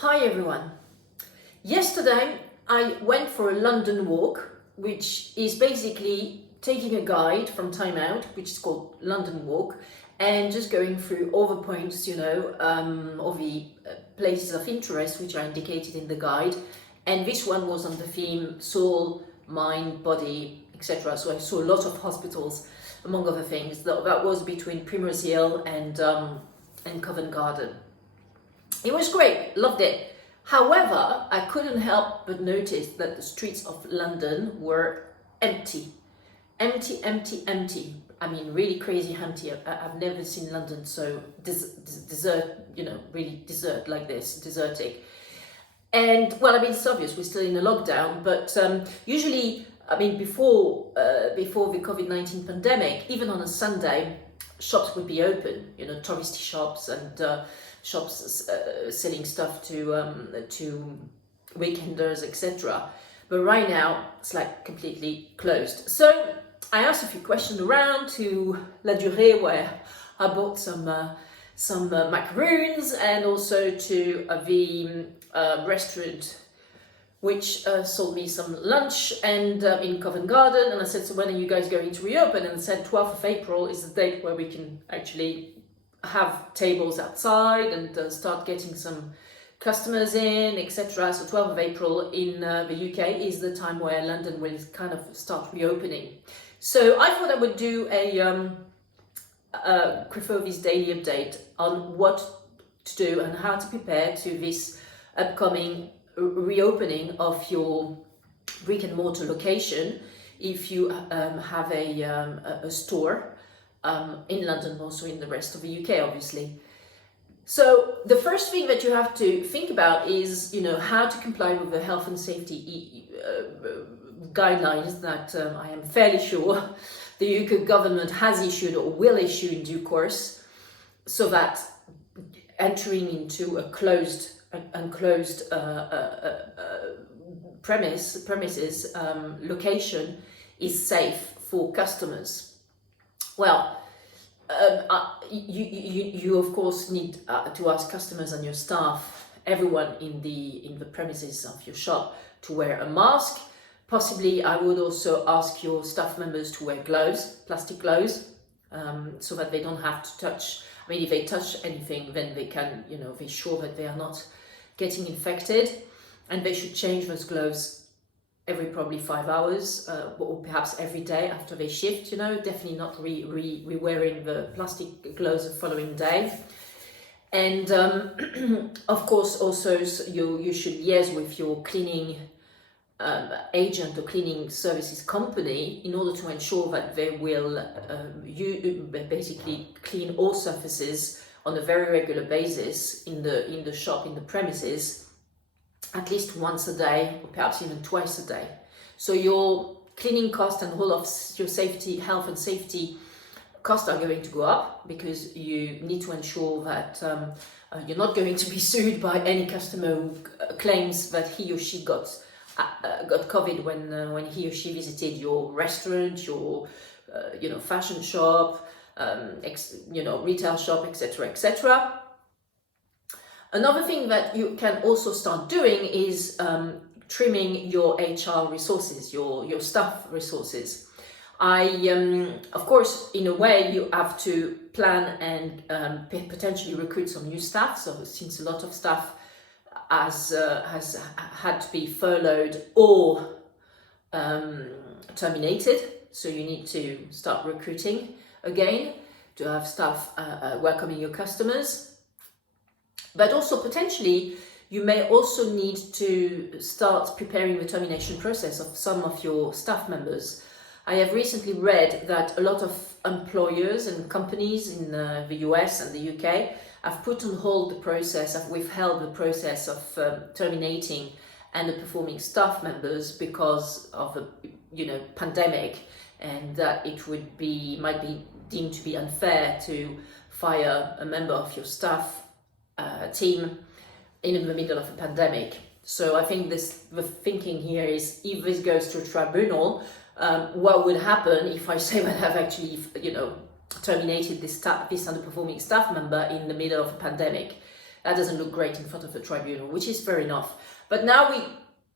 Hi everyone. Yesterday I went for a London walk, which is basically taking a guide from Time Out, which is called London Walk, and just going through all the points, all the places of interest which are indicated in the guide. And this one was on the theme soul, mind, body, etc. So I saw a lot of hospitals, among other things. That was between Primrose Hill and Covent Garden. It was great, loved it. However, I couldn't help but notice that the streets of London were empty. Empty, empty, empty. I mean, really crazy empty. I've never seen London so desert, really desert like this, desertic. And well, I mean, it's obvious we're still in a lockdown, but usually, I mean, before the COVID-19 pandemic, even on a Sunday, shops would be open, touristy shops and shops selling stuff to weekenders, etc. But right now, it's like completely closed. So I asked a few questions around to La Durée, where I bought some macaroons, and also to the restaurant which sold me some lunch, and in Covent Garden. And I said, so when are you guys going to reopen? And I said 12th of April is the date where we can actually have tables outside and start getting some customers in, etc. So 12th of April in the UK is the time where London will kind of start reopening. So I thought I would do a Crefovi's daily update on what to do and how to prepare to this upcoming reopening of your brick and mortar location if you have a store in London, also in the rest of the UK, obviously. So the first thing that you have to think about is, how to comply with the health and safety guidelines that I am fairly sure the UK government has issued or will issue in due course, so that entering into a enclosed premises location is safe for customers. Well, you of course need to ask customers and your staff, everyone in the premises of your shop, to wear a mask. Possibly, I would also ask your staff members to wear gloves, plastic gloves, so that they don't have to touch. I mean, if they touch anything, then they can, be sure that they are not getting infected, and they should change those gloves every probably 5 hours, or perhaps every day after they shift. Definitely not re-wearing the plastic gloves the following day. And of course, also you should liaise with your cleaning agent or cleaning services company in order to ensure that they will basically clean all surfaces on a very regular basis in the shop, in the premises, at least once a day, or perhaps even twice a day. So your cleaning cost and all of your health and safety costs are going to go up, because you need to ensure that you're not going to be sued by any customer who claims that he or she got COVID when he or she visited your restaurant, your fashion shop, retail shop, etc., etc. Another thing that you can also start doing is trimming your HR resources, your staff resources. Of course, in a way, you have to plan and potentially recruit some new staff. So since a lot of staff has had to be furloughed or terminated, so you need to start recruiting again to have staff welcoming your customers. But also potentially you may also need to start preparing the termination process of some of your staff members. I have recently read that a lot of employers and companies in the US and the UK have put on hold the process, have withheld the process of terminating underperforming staff members because of the pandemic, and that it might be deemed to be unfair to fire a member of your staff team in the middle of a pandemic. So I think the thinking here is, if this goes to a tribunal, what would happen if I say that I've actually terminated this underperforming staff member in the middle of a pandemic? That doesn't look great in front of the tribunal, which is fair enough. But now we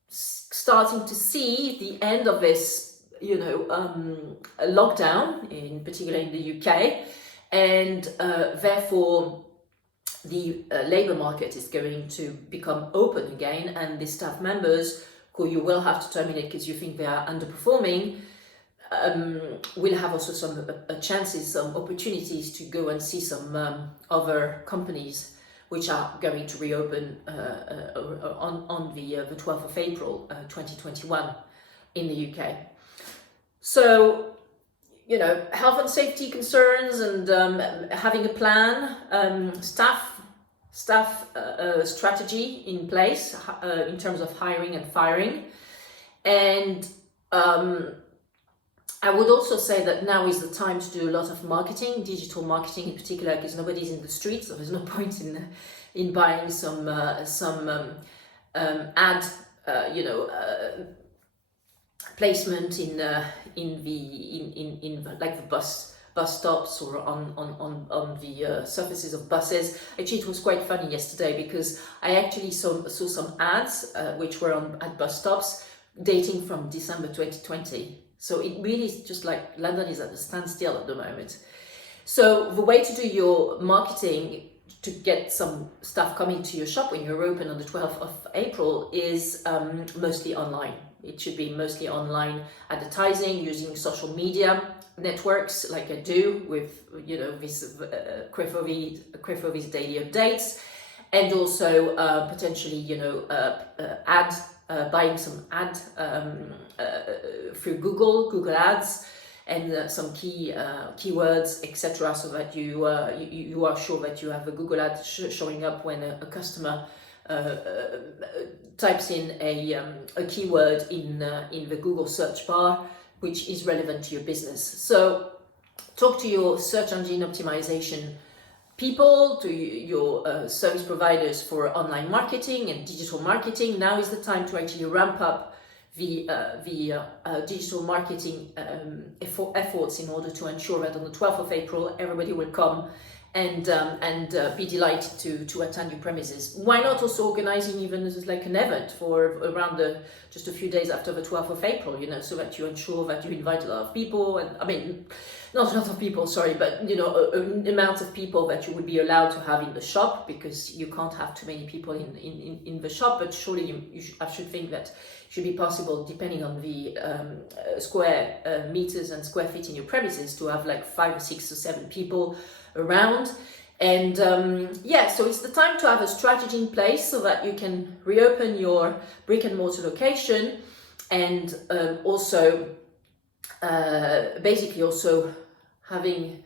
starting to see the end of this, lockdown, in particular in the UK, and therefore the labour market is going to become open again, and the staff members who you will have to terminate because you think they are underperforming will have also some chances, some opportunities to go and see some other companies which are going to reopen on the 12th of April 2021 in the UK. So, health and safety concerns and having a plan, staff strategy in place in terms of hiring and firing. And I would also say that now is the time to do a lot of marketing, digital marketing in particular, because nobody's in the streets, so there's no point in buying some ad, placement in like the bus stops or on the surfaces of buses. Actually, it was quite funny yesterday because I actually saw some ads which were at bus stops dating from December 2020. So it really is just like London is at a standstill at the moment. So the way to do your marketing to get some stuff coming to your shop when you're open on the 12th of April is mostly online. It should be mostly online advertising using social media networks like I do with, this Crefovi's daily updates, and also potentially, buying some ad through Google Ads, and some keywords, etc., so that you are sure that you have a Google ad showing up when a customer types in a keyword in the Google search bar, which is relevant to your business. So talk to your search engine optimization people, to your service providers for online marketing and digital marketing. Now is the time to actually ramp up the digital marketing efforts in order to ensure that on the 12th of April everybody will come and be delighted to attend your premises. Why not also organizing even like an event for around just a few days after the 12th of April, so that you ensure that you invite a lot of people, and not a lot of people, sorry, but an amount of people that you would be allowed to have in the shop, because you can't have too many people in the shop. But surely I should think that it should be possible, depending on the square meters and square feet in your premises, to have like 5 or 6 or 7 people around. And so it's the time to have a strategy in place so that you can reopen your brick and mortar location, and also basically also having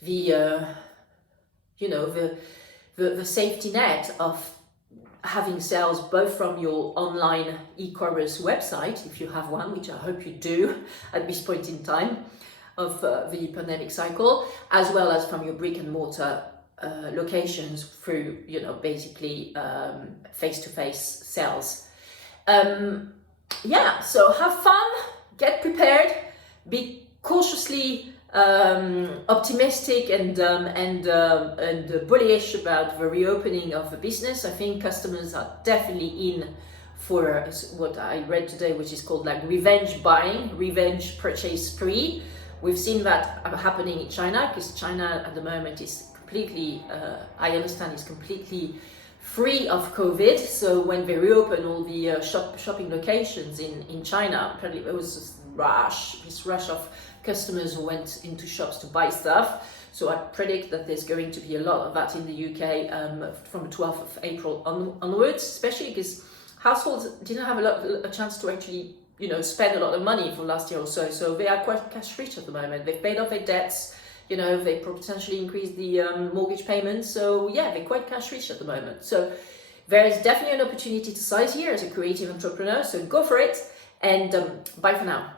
the safety net of having sales both from your online e-commerce website, if you have one, which I hope you do at this point in time of the pandemic cycle, as well as from your brick and mortar locations through basically face-to-face sales. So have fun, get prepared, be cautiously optimistic and bullish about the reopening of the business. I think customers are definitely in for what I read today, which is called like revenge buying, revenge purchase spree. We've seen that happening in China, because China at the moment is completely, I understand, is completely free of COVID. So when they reopen all the shopping locations in China, apparently there was this rush of customers who went into shops to buy stuff. So I predict that there's going to be a lot of that in the UK from the 12th of April onwards, especially because households didn't have a chance to actually spend a lot of money for last year or so. So they are quite cash rich at the moment. They've paid off their debts, they potentially increased the mortgage payments. So yeah, they're quite cash rich at the moment. So there is definitely an opportunity to size here as a creative entrepreneur. So go for it, and bye for now.